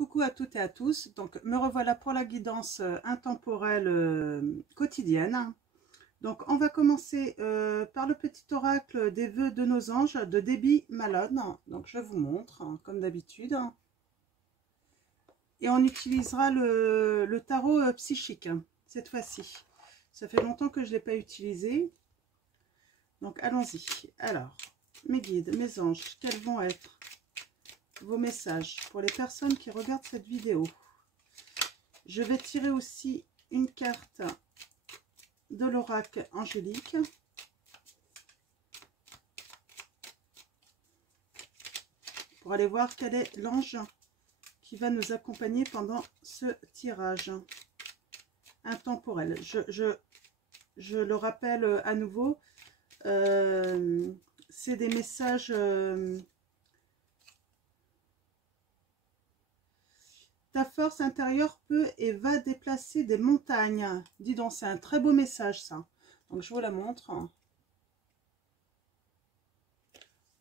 Coucou à toutes et à tous, donc me revoilà pour la guidance intemporelle quotidienne. Donc on va commencer par le petit oracle des vœux de nos anges de Debbie Malone. Donc je vous montre comme d'habitude. Et on utilisera le tarot psychique cette fois-ci. Ça fait longtemps que je ne l'ai pas utilisé. Donc allons-y. Alors, mes guides, mes anges, quels vont être vos messages pour les personnes qui regardent cette vidéo? Je vais tirer aussi une carte de l'oracle angélique. Pour aller voir quel est l'ange qui va nous accompagner pendant ce tirage intemporel. Je le rappelle à nouveau, c'est des messages... Ta force intérieure peut et va déplacer des montagnes. Dis donc, c'est un très beau message, ça. Donc, je vous la montre.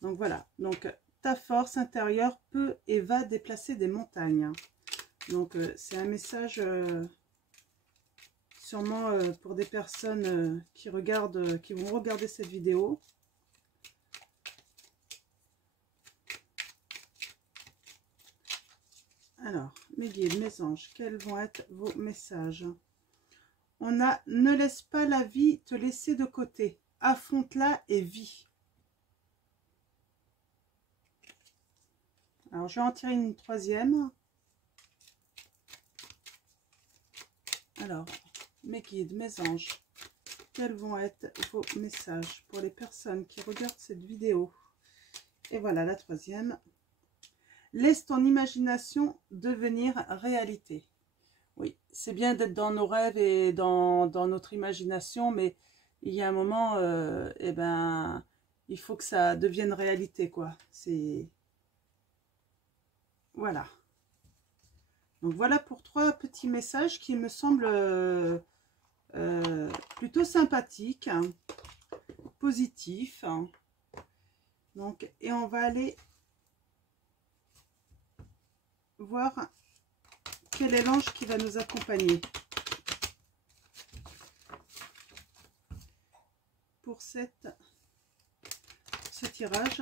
Donc, voilà. Donc, ta force intérieure peut et va déplacer des montagnes. Donc, c'est un message sûrement pour des personnes qui vont regarder cette vidéo. Alors, mes guides, mes anges, quels vont être vos messages? On a « Ne laisse pas la vie te laisser de côté. Affronte-la et vis. » Alors, je vais en tirer une troisième. Alors, mes guides, mes anges, quels vont être vos messages pour les personnes qui regardent cette vidéo? Et voilà la troisième. Laisse ton imagination devenir réalité. Oui, c'est bien d'être dans nos rêves et dans notre imagination, mais il y a un moment, eh ben, il faut que ça devienne réalité, quoi. C'est... Voilà. Donc voilà pour trois petits messages qui me semblent plutôt sympathiques, hein, positifs. Hein. Donc, et on va aller voir quel est l'ange qui va nous accompagner pour ce tirage.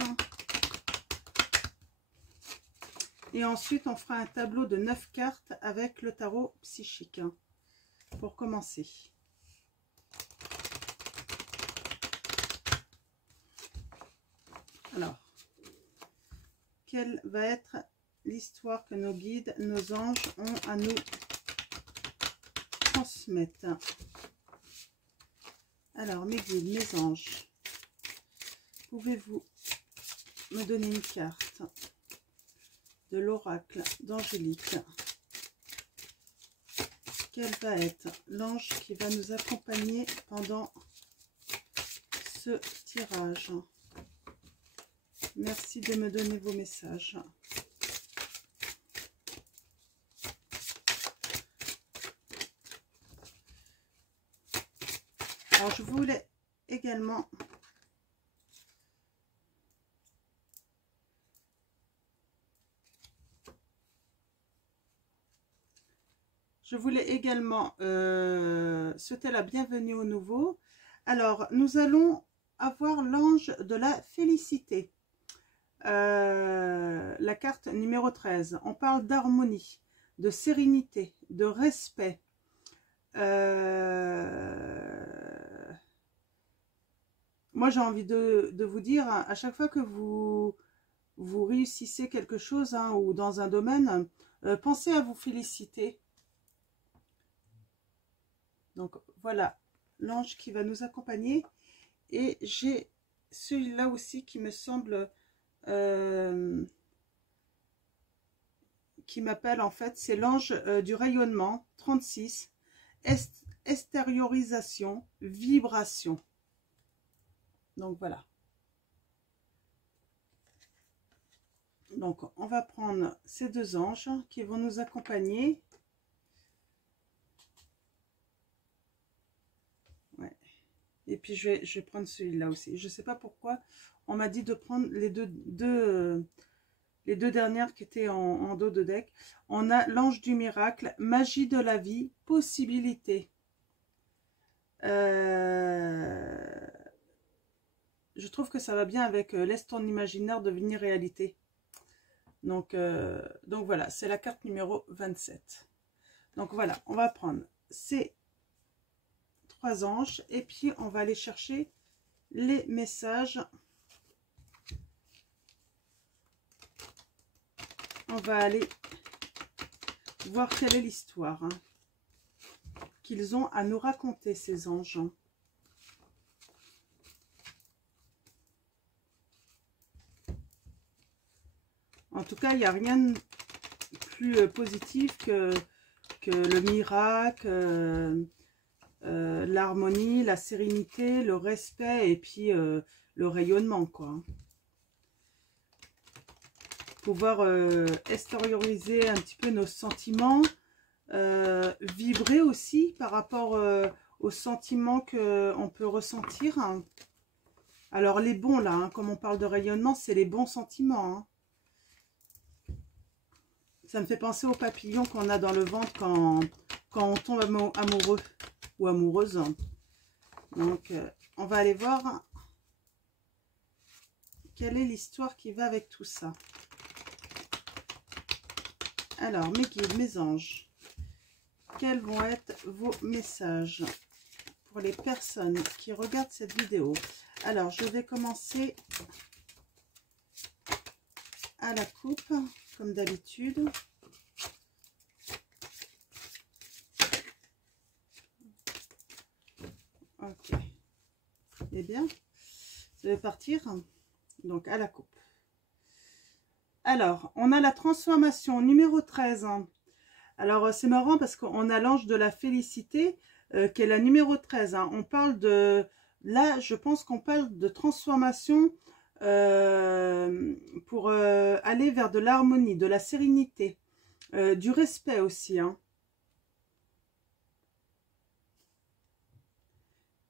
Et ensuite, on fera un tableau de 9 cartes avec le tarot psychique pour commencer. Alors, quelle va être l'histoire que nos guides, nos anges ont à nous transmettre? Alors, mes guides, mes anges, pouvez-vous me donner une carte de l'oracle d'Angélique? Quel va être l'ange qui va nous accompagner pendant ce tirage? Merci de me donner vos messages. Alors, je voulais également souhaiter la bienvenue au nouveau. Alors, nous allons avoir l'ange de la félicité. La carte numéro 13. On parle d'harmonie, de sérénité, de respect. Moi, j'ai envie de vous dire, à chaque fois que vous réussissez quelque chose, hein, ou dans un domaine, pensez à vous féliciter. Donc, voilà l'ange qui va nous accompagner. Et j'ai celui-là aussi qui me semble... qui m'appelle en fait, c'est l'ange du rayonnement, 36, extériorisation, vibration. Donc voilà. Donc on va prendre ces deux anges qui vont nous accompagner. Ouais. Et puis je vais prendre celui-là aussi. Je ne sais pas pourquoi on m'a dit de prendre les les deux dernières qui étaient en dos de deck. On a l'ange du miracle, magie de la vie, possibilité. Je trouve que ça va bien avec laisse ton imaginaire devenir réalité. Donc voilà, c'est la carte numéro 27. Donc voilà, on va prendre ces 3 anges et puis on va aller chercher les messages. On va aller voir quelle est l'histoire qu'ils ont à nous raconter, ces anges. En tout cas, il n'y a rien de plus positif que le miracle, l'harmonie, la sérénité, le respect et puis le rayonnement, quoi. Pouvoir extérioriser un petit peu nos sentiments, vibrer aussi par rapport aux sentiments qu'on peut ressentir. Alors les bons là, comme on parle de rayonnement, c'est les bons sentiments. Ça me fait penser aux papillons qu'on a dans le ventre quand on tombe amoureux ou amoureuse. Donc on va aller voir quelle est l'histoire qui va avec tout ça. Alors, mes guides, mes anges, quels vont être vos messages pour les personnes qui regardent cette vidéo? Alors, je vais commencer à la coupe, comme d'habitude. Ok. Eh bien, ça va partir donc à la coupe. Alors, on a la transformation numéro 13. Alors, c'est marrant parce qu'on a l'ange de la félicité qui est la numéro 13. On parle de... Là, je pense qu'on parle de transformation pour aller vers de l'harmonie, de la sérénité, du respect aussi.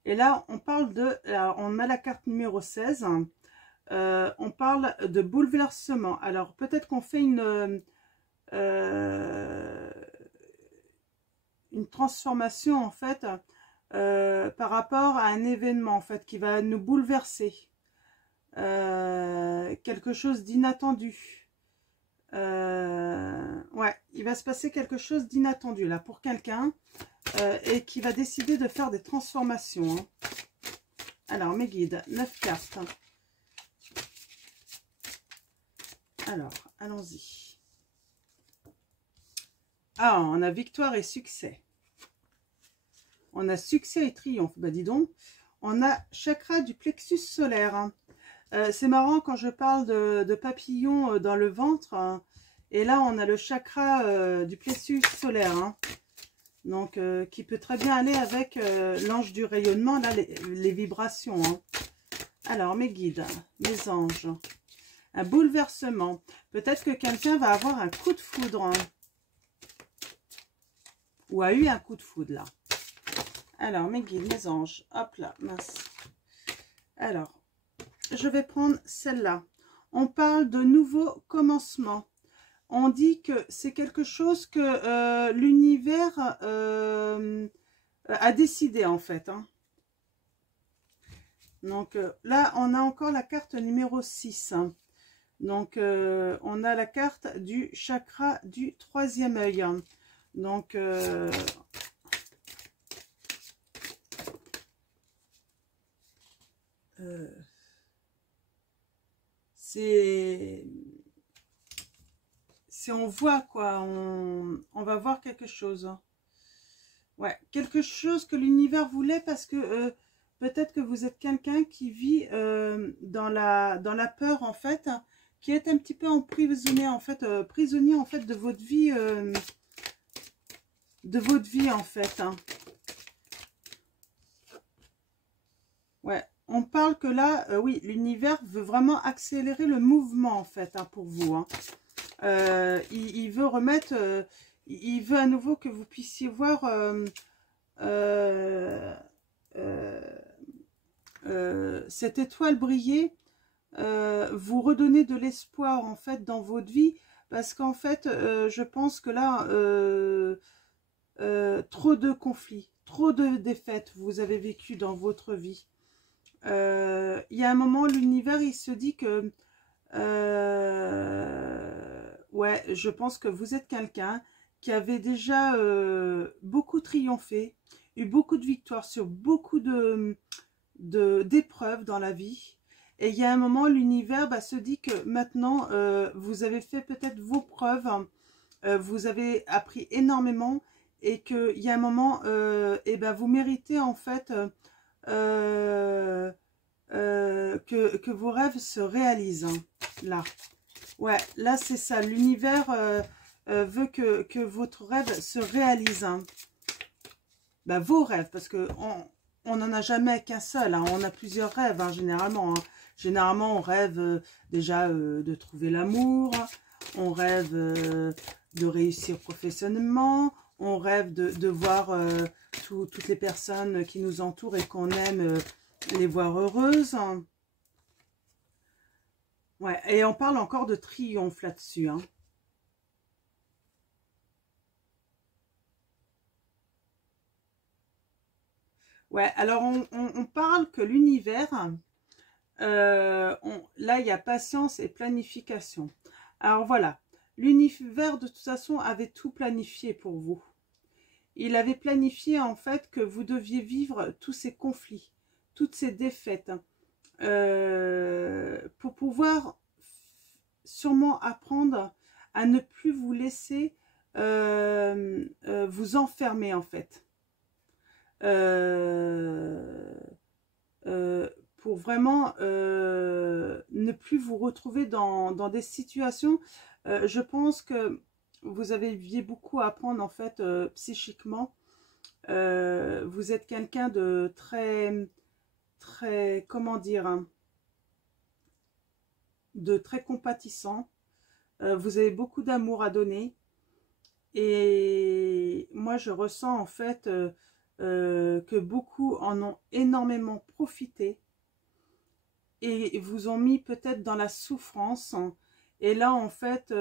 Et là, on parle de... Alors, on a la carte numéro 16. On parle de bouleversement. Alors, peut-être qu'on fait une transformation, en fait, par rapport à un événement, en fait, qui va nous bouleverser. Quelque chose d'inattendu. Ouais, il va se passer quelque chose d'inattendu, là, pour quelqu'un, et qui va décider de faire des transformations. Alors, mes guides, 9 cartes. Alors, allons-y. Ah, on a victoire et succès. On a succès et triomphe. Bah, dis donc. On a chakra du plexus solaire. C'est marrant quand je parle de papillons dans le ventre. Et là, on a le chakra du plexus solaire. Donc, qui peut très bien aller avec l'ange du rayonnement, là, les vibrations. Alors, mes guides, mes anges. Un bouleversement. Peut-être que quelqu'un va avoir un coup de foudre. Ou a eu un coup de foudre, là. Alors, mes guides, mes anges. Hop là, mince. Alors, je vais prendre celle-là. On parle de nouveau commencement. On dit que c'est quelque chose que l'univers a décidé, en fait. Donc, là, on a encore la carte numéro 6. Donc, on a la carte du chakra du 3e œil. Donc, on voit quoi, on va voir quelque chose. Ouais, quelque chose que l'univers voulait parce que peut-être que vous êtes quelqu'un qui vit dans la peur en fait, qui est un petit peu emprisonné en fait, prisonnier en fait de votre vie en fait. Ouais, on parle que là, oui, l'univers veut vraiment accélérer le mouvement en fait pour vous. Il veut remettre, il veut à nouveau que vous puissiez voir cette étoile briller vous redonner de l'espoir en fait dans votre vie, parce qu'en fait je pense que là trop de conflits, trop de défaites vous avez vécu dans votre vie. Il y a un moment, l'univers il se dit que ouais, je pense que vous êtes quelqu'un qui avait déjà beaucoup triomphé, eu beaucoup de victoires sur beaucoup d'épreuves dans la vie. Et il y a un moment, l'univers se dit que maintenant, vous avez fait peut-être vos preuves, vous avez appris énormément, et qu'il y a un moment, et vous méritez en fait que vos rêves se réalisent. Là, ouais, là c'est ça. L'univers veut que votre rêve se réalise. Vos rêves, parce que on n'en a jamais qu'un seul, hein. On a plusieurs rêves, hein, généralement. Hein. Généralement, on rêve déjà de trouver l'amour, on rêve de réussir professionnellement, on rêve de voir toutes les personnes qui nous entourent et qu'on aime, les voir heureuses. Ouais, et on parle encore de triomphe là-dessus, hein. Ouais, alors on parle que l'univers, là il y a patience et planification. Alors voilà, l'univers de toute façon avait tout planifié pour vous. Il avait planifié en fait que vous deviez vivre tous ces conflits, toutes ces défaites, pour pouvoir sûrement apprendre à ne plus vous laisser vous enfermer en fait. Pour vraiment ne plus vous retrouver dans des situations. Je pense que vous avez beaucoup à apprendre en fait psychiquement. Vous êtes quelqu'un de très, comment dire, hein, de très compatissant. Vous avez beaucoup d'amour à donner. Et moi, je ressens en fait que beaucoup en ont énormément profité et vous ont mis peut-être dans la souffrance. Et là, en fait,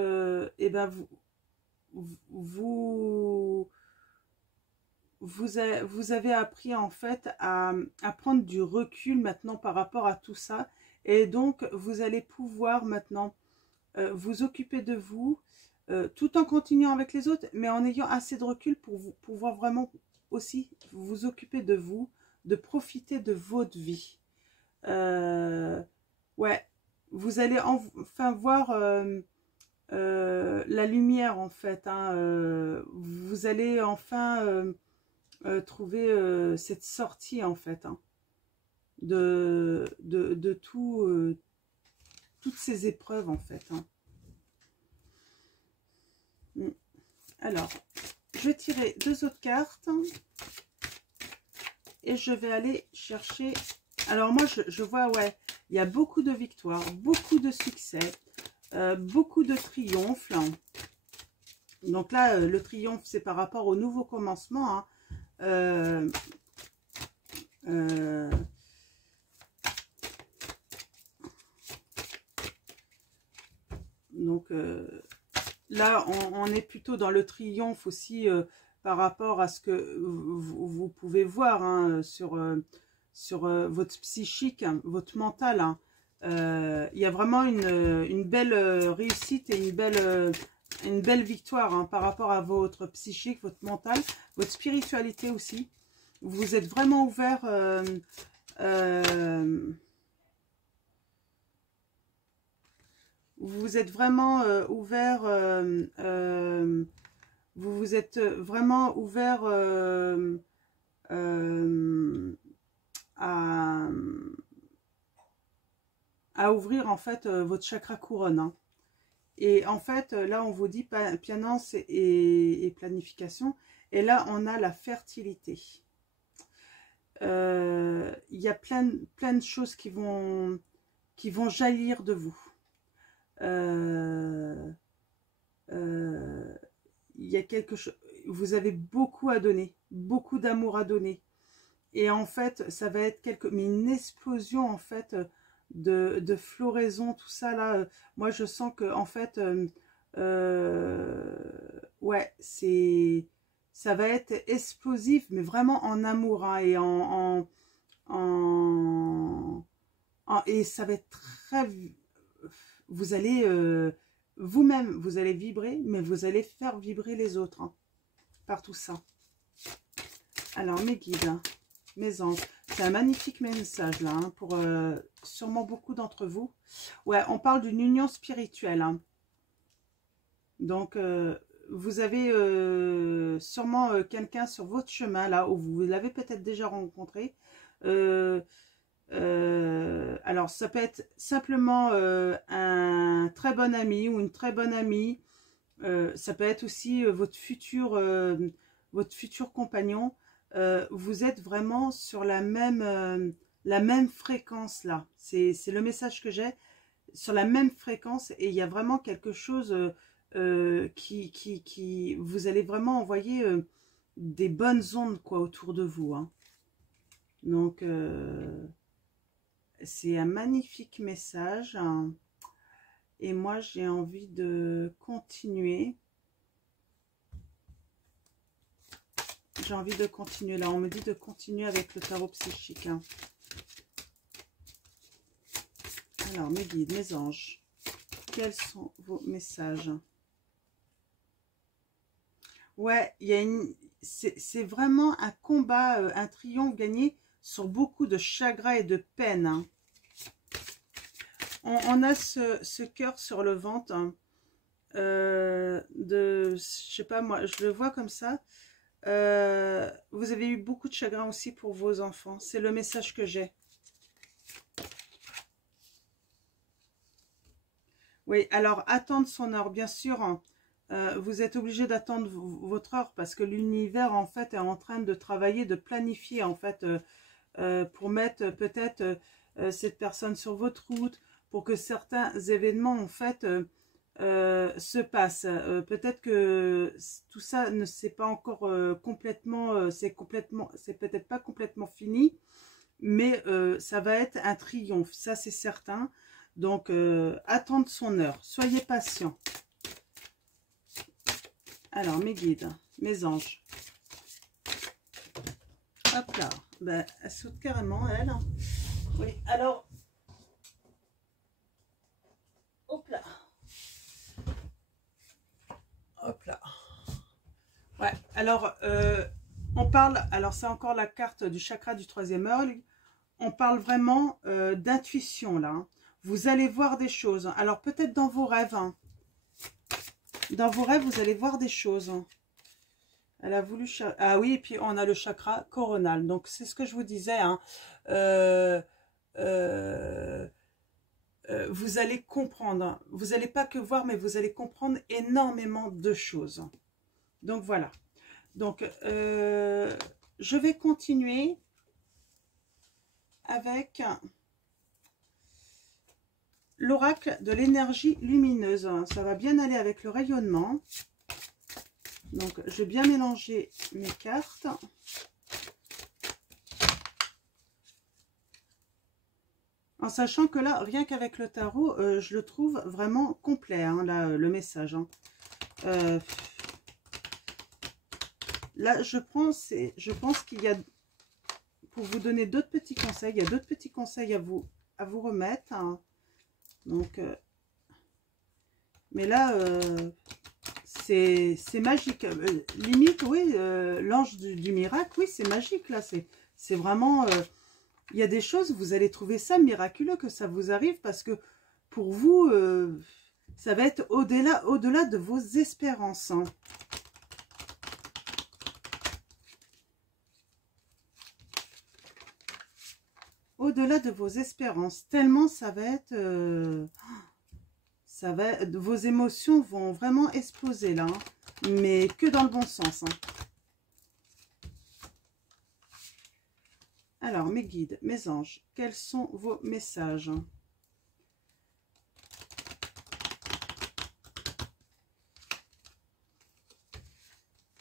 vous avez appris en fait à prendre du recul maintenant par rapport à tout ça. Et donc, vous allez pouvoir maintenant vous occuper de vous, tout en continuant avec les autres, mais en ayant assez de recul pour vous pouvoir vraiment aussi vous occuper de vous, de profiter de votre vie. Ouais, vous allez enfin voir la lumière en fait, hein, vous allez enfin trouver cette sortie en fait, hein, de tout, toutes ces épreuves en fait, hein. Alors, je vais tirer 2 autres cartes et je vais aller chercher. Alors moi, je vois, ouais, il y a beaucoup de victoires, beaucoup de succès, beaucoup de triomphes. Donc là, le triomphe, c'est par rapport au nouveau commencement, hein. Donc là, on est plutôt dans le triomphe aussi par rapport à ce que vous pouvez voir, hein, sur votre psychique, hein, votre mental, hein. Il y a vraiment une belle réussite et une belle victoire, hein, par rapport à votre psychique, votre mental, votre spiritualité aussi. Vous êtes vraiment ouvert vous êtes vraiment ouvert, vous vous êtes vraiment ouvert à ouvrir en fait votre chakra couronne, hein. Et en fait là on vous dit patience et planification, et là on a la fertilité. Il y a plein de choses qui vont jaillir de vous. Il y a quelque chose, vous avez beaucoup à donner, beaucoup d'amour à donner, et en fait ça va être une explosion en fait de floraison, tout ça là. Moi, je sens que en fait, ouais, ça va être explosif, mais vraiment en amour, hein, et et ça va être très, vous allez vous-même, vous allez vibrer, mais vous allez faire vibrer les autres, hein, par tout ça. Alors, mes guides, mes anges, c'est un magnifique message là, hein, pour sûrement beaucoup d'entre vous. Ouais, on parle d'une union spirituelle, hein. Donc, vous avez sûrement quelqu'un sur votre chemin là, où vous l'avez peut-être déjà rencontré. Alors, ça peut être simplement un très bon ami ou une très bonne amie. Ça peut être aussi votre futur compagnon. Vous êtes vraiment sur la même fréquence là. C'est le message que j'ai. Sur la même fréquence, et il y a vraiment quelque chose qui vous allez vraiment envoyer des bonnes ondes quoi autour de vous, hein. Donc c'est un magnifique message, hein. Et moi j'ai envie de continuer. J'ai envie de continuer là. On me dit de continuer avec le tarot psychique, hein. Alors, mes guides, mes anges, quels sont vos messages? Ouais, il y a c'est vraiment un combat, un triomphe gagné sur beaucoup de chagrin et de peine, hein. On a ce cœur sur le ventre, hein, je sais pas moi, je le vois comme ça. Vous avez eu beaucoup de chagrin aussi pour vos enfants. C'est le message que j'ai. Oui, alors attendre son heure, bien sûr, hein. Vous êtes obligé d'attendre votre heure parce que l'univers en fait est en train de travailler, de planifier en fait pour mettre peut-être cette personne sur votre route, pour que certains événements en fait se passent. Peut-être que tout ça ne s'est pas encore complètement, c'est peut-être pas complètement fini, mais ça va être un triomphe, ça c'est certain. Donc, attendre son heure. Soyez patient. Alors, mes guides, mes anges. Hop là. Ben, elle saute carrément, elle. Oui, alors. Hop là. Hop là. Ouais, alors, on parle. Alors, c'est encore la carte du chakra du troisième œil. On parle vraiment d'intuition, là, hein. Vous allez voir des choses. Alors, peut-être dans vos rêves, hein. Dans vos rêves, vous allez voir des choses. Elle a voulu... Ah oui, et puis on a le chakra coronal. Donc, c'est ce que je vous disais, hein. Vous allez comprendre. Vous n'allez pas que voir, mais vous allez comprendre énormément de choses. Donc, voilà. Donc, je vais continuer avec l'oracle de l'énergie lumineuse. Ça va bien aller avec le rayonnement. Donc, je vais bien mélanger mes cartes. En sachant que là, rien qu'avec le tarot, je le trouve vraiment complet, hein, là, le message, hein. Là, je pense qu'il y a, pour vous donner d'autres petits conseils, il y a d'autres petits conseils à vous remettre, hein. Donc, mais là, c'est magique. Limite, oui, l'ange du miracle, oui, c'est magique, là. C'est vraiment... il y a des choses, vous allez trouver ça miraculeux que ça vous arrive, parce que pour vous, ça va être au-delà de vos espérances, hein. Au-delà de vos espérances, tellement ça va être... vos émotions vont vraiment exploser là, hein, mais que dans le bon sens, hein. Alors, mes guides, mes anges, quels sont vos messages?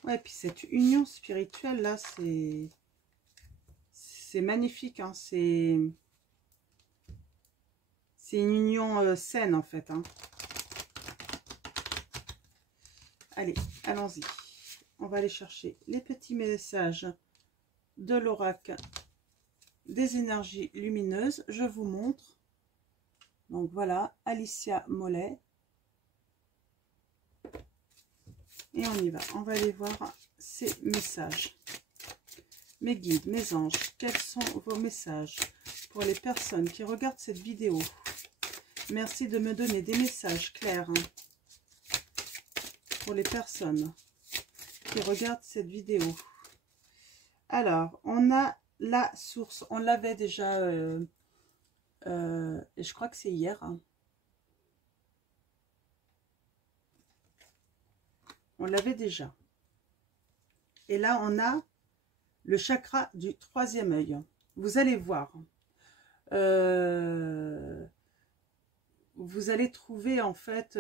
Ouais, puis cette union spirituelle là, c'est magnifique, hein, c'est... C'est une union saine en fait. Hein. Allez, allons-y. On va aller chercher les petits messages de l'oracle des énergies lumineuses. Je vous montre. Donc voilà, Alicia Mollet. Et on y va. On va aller voir ces messages. Mes guides, mes anges, quels sont vos messages pour les personnes qui regardent cette vidéo? Merci de me donner des messages clairs hein, pour les personnes qui regardent cette vidéo. Alors, on a la source. On l'avait déjà, et je crois que c'est hier. Hein. On l'avait déjà. Et là, on a le chakra du troisième œil. Vous allez voir. Vous allez trouver en fait...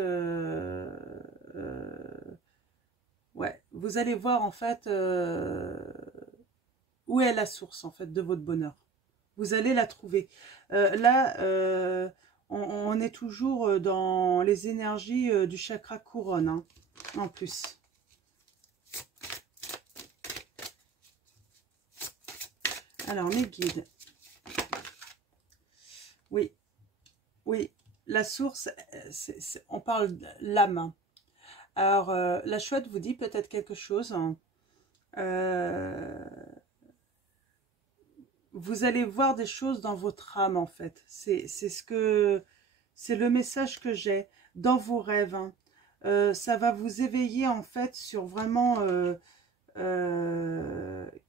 ouais, vous allez voir en fait où est la source en fait de votre bonheur. Vous allez la trouver. Là, on est toujours dans les énergies du chakra couronne, hein, en plus. Alors, mes guides. Oui, oui, la source, on parle de l'âme. Alors, la chouette vous dit peut-être quelque chose. Hein. Vous allez voir des choses dans votre âme, en fait. C'est le message que j'ai dans vos rêves. Hein. Ça va vous éveiller, en fait, sur vraiment...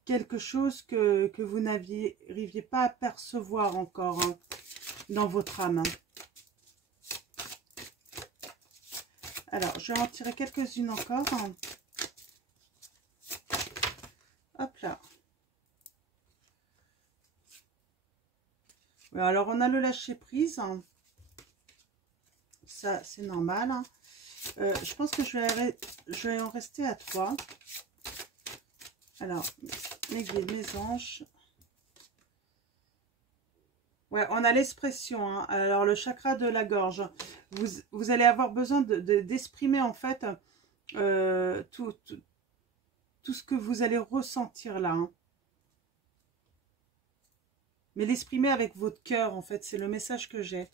quelque chose que vous n'arriviez pas à percevoir encore hein, dans votre âme. Alors, je vais en tirer quelques-unes encore. Hop là. Alors, on a le lâcher-prise. Ça, c'est normal. Je pense que je vais en rester à 3. Alors, mes guides, mes anges. Ouais, on a l'expression. Hein. Alors, le chakra de la gorge. Vous allez avoir besoin d'exprimer, en fait, tout ce que vous allez ressentir là. Hein. Mais l'exprimer avec votre cœur, en fait. C'est le message que j'ai.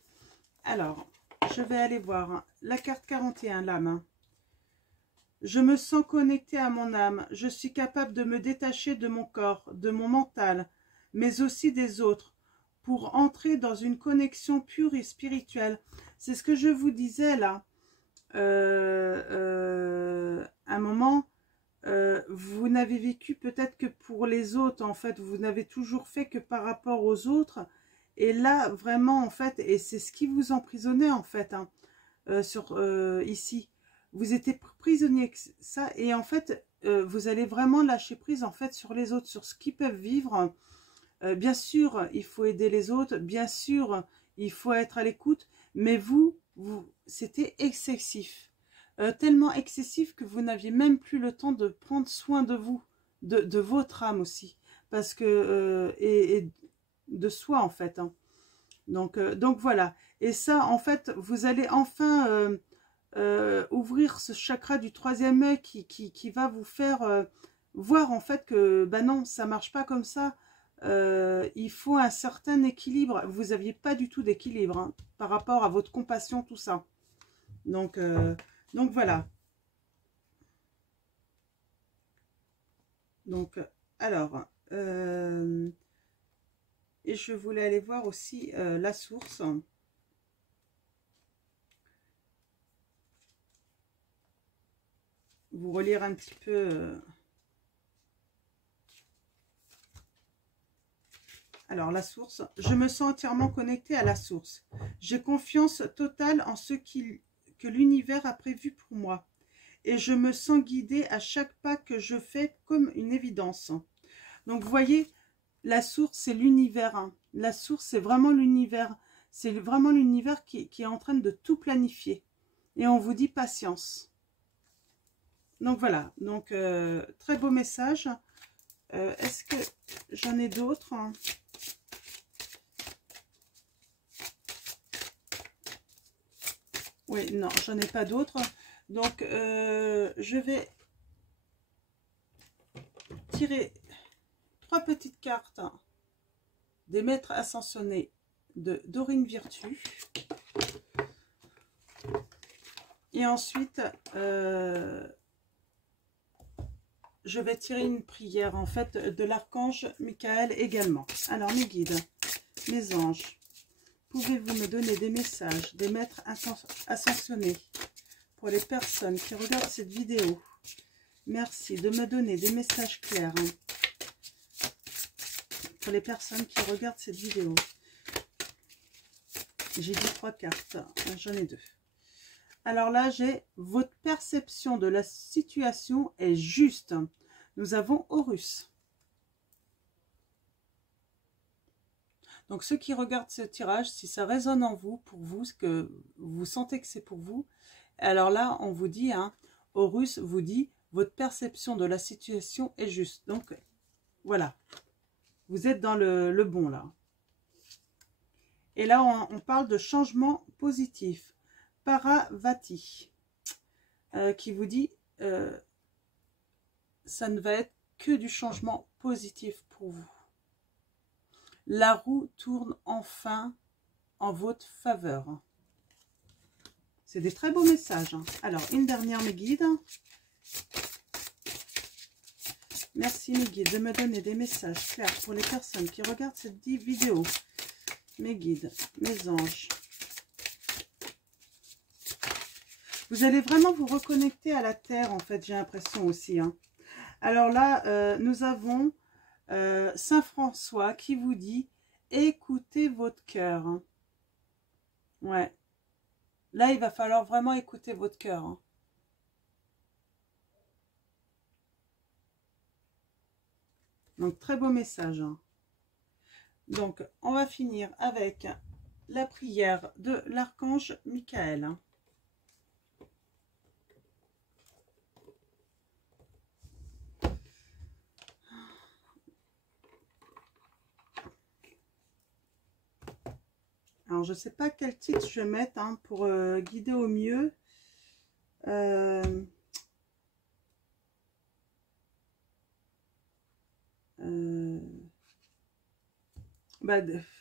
Alors, je vais aller voir. Hein. La carte 41, l'âme. Hein. Je me sens connecté à mon âme. Je suis capable de me détacher de mon corps, de mon mental, mais aussi des autres, pour entrer dans une connexion pure et spirituelle. C'est ce que je vous disais là. Un moment, vous n'avez vécu peut-être que pour les autres, en fait. Vous n'avez toujours fait que par rapport aux autres. Et là, vraiment, en fait, et c'est ce qui vous emprisonnait, en fait, hein, ici. Vous étiez prisonnier de ça et en fait, vous allez vraiment lâcher prise en fait sur les autres, sur ce qu'ils peuvent vivre. Bien sûr, il faut aider les autres, bien sûr, il faut être à l'écoute, mais vous c'était excessif. Tellement excessif que vous n'aviez même plus le temps de prendre soin de vous, de votre âme aussi, parce que, et de soi en fait. Hein. Donc voilà. Et ça, en fait, vous allez enfin... ouvrir ce chakra du troisième œil qui va vous faire voir en fait que bah non, ça marche pas comme ça. Il faut un certain équilibre. Vous n'aviez pas du tout d'équilibre hein, par rapport à votre compassion, tout ça. Donc voilà. Donc alors et je voulais aller voir aussi la source. Vous relire un petit peu. Alors, la source. Je me sens entièrement connectée à la source. J'ai confiance totale en ce que l'univers a prévu pour moi. Et je me sens guidée à chaque pas que je fais comme une évidence. Donc, vous voyez, la source, c'est l'univers. Hein. La source, c'est vraiment l'univers. C'est vraiment l'univers qui est en train de tout planifier. Et on vous dit patience. Donc voilà, donc très beau message. Est-ce que j'en ai d'autres? Oui, non, j'en ai pas d'autres. Donc, je vais tirer 3 petites cartes des maîtres ascensionnés de Dorine Virtue. Et ensuite, je vais tirer une prière, en fait, de l'archange Michael également. Alors, mes guides, mes anges, pouvez-vous me donner des messages des maîtres ascensionnés pour les personnes qui regardent cette vidéo? Merci de me donner des messages clairs pour les personnes qui regardent cette vidéo. J'ai dit 3 cartes, j'en ai 2. Alors là, j'ai votre perception de la situation est juste. Nous avons Horus. Donc ceux qui regardent ce tirage, si ça résonne en vous, pour vous, ce que vous sentez que c'est pour vous, alors là, on vous dit, hein, Horus vous dit, votre perception de la situation est juste. Donc voilà, vous êtes dans le bon là. Et là, on parle de changement positif. Paravati, qui vous dit ça ne va être que du changement positif pour vous. La roue tourne enfin en votre faveur. C'est des très beaux messages. Alors, une dernière, mes guides. Merci, mes guides, de me donner des messages clairs pour les personnes qui regardent cette vidéo. Mes guides, mes anges. Vous allez vraiment vous reconnecter à la terre, en fait, j'ai l'impression aussi. Hein. Alors là, nous avons Saint François qui vous dit « Écoutez votre cœur. Hein. » Ouais. Là, il va falloir vraiment écouter votre cœur. Hein. Donc, très beau message. Hein. Donc, on va finir avec la prière de l'archange Michael. Hein. Alors, je ne sais pas quel titre je vais mettre hein, pour guider au mieux.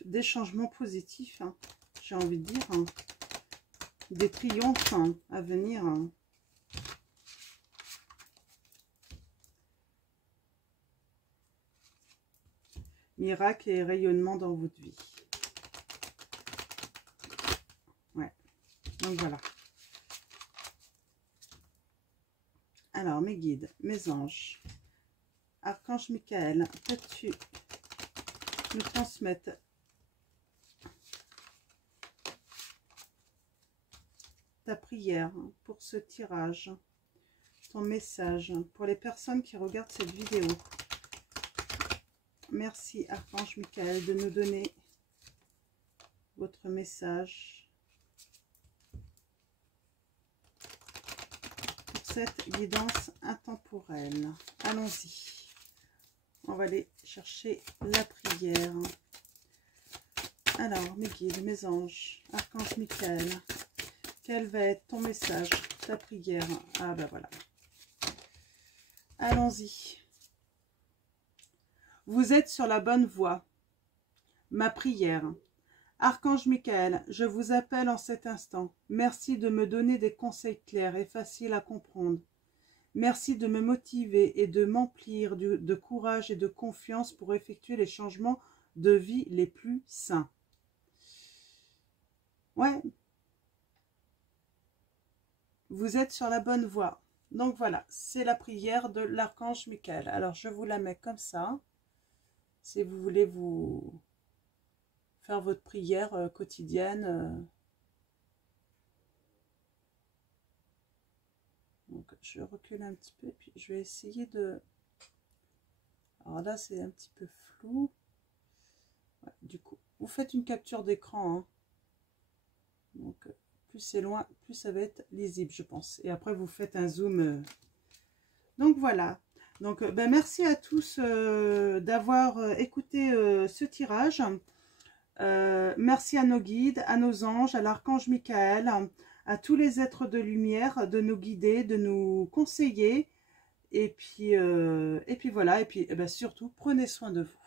Des changements positifs, hein, j'ai envie de dire. Hein. Des triomphes hein, à venir. Hein. Miracle et rayonnement dans votre vie. Ouais, donc voilà. Alors, mes guides, mes anges, archange Michael, peux-tu nous transmettre ta prière pour ce tirage, ton message pour les personnes qui regardent cette vidéo. Merci, archange Michael, de nous donner votre message pour cette guidance intemporelle. Allons-y. On va aller chercher la prière. Alors, mes guides, mes anges, archange Michael, quel va être ton message, ta prière? Ah ben voilà. Allons-y. Vous êtes sur la bonne voie. Ma prière. Archange Michael, je vous appelle en cet instant. Merci de me donner des conseils clairs et faciles à comprendre. Merci de me motiver et de m'emplir de courage et de confiance pour effectuer les changements de vie les plus sains. Ouais. Vous êtes sur la bonne voie. Donc voilà, c'est la prière de l'archange Michael. Alors je vous la mets comme ça. Si vous voulez vous faire votre prière quotidienne. Donc je recule un petit peu et puis je vais essayer de... Alors là c'est un petit peu flou. Ouais, du coup, vous faites une capture d'écran. Hein. Donc plus c'est loin, plus ça va être lisible je pense. Et après vous faites un zoom. Donc voilà. Donc merci à tous d'avoir écouté ce tirage. Merci à nos guides, à nos anges, à l'archange Michael, à tous les êtres de lumière de nous guider, de nous conseiller. Et puis voilà, et puis eh ben, surtout, prenez soin de vous.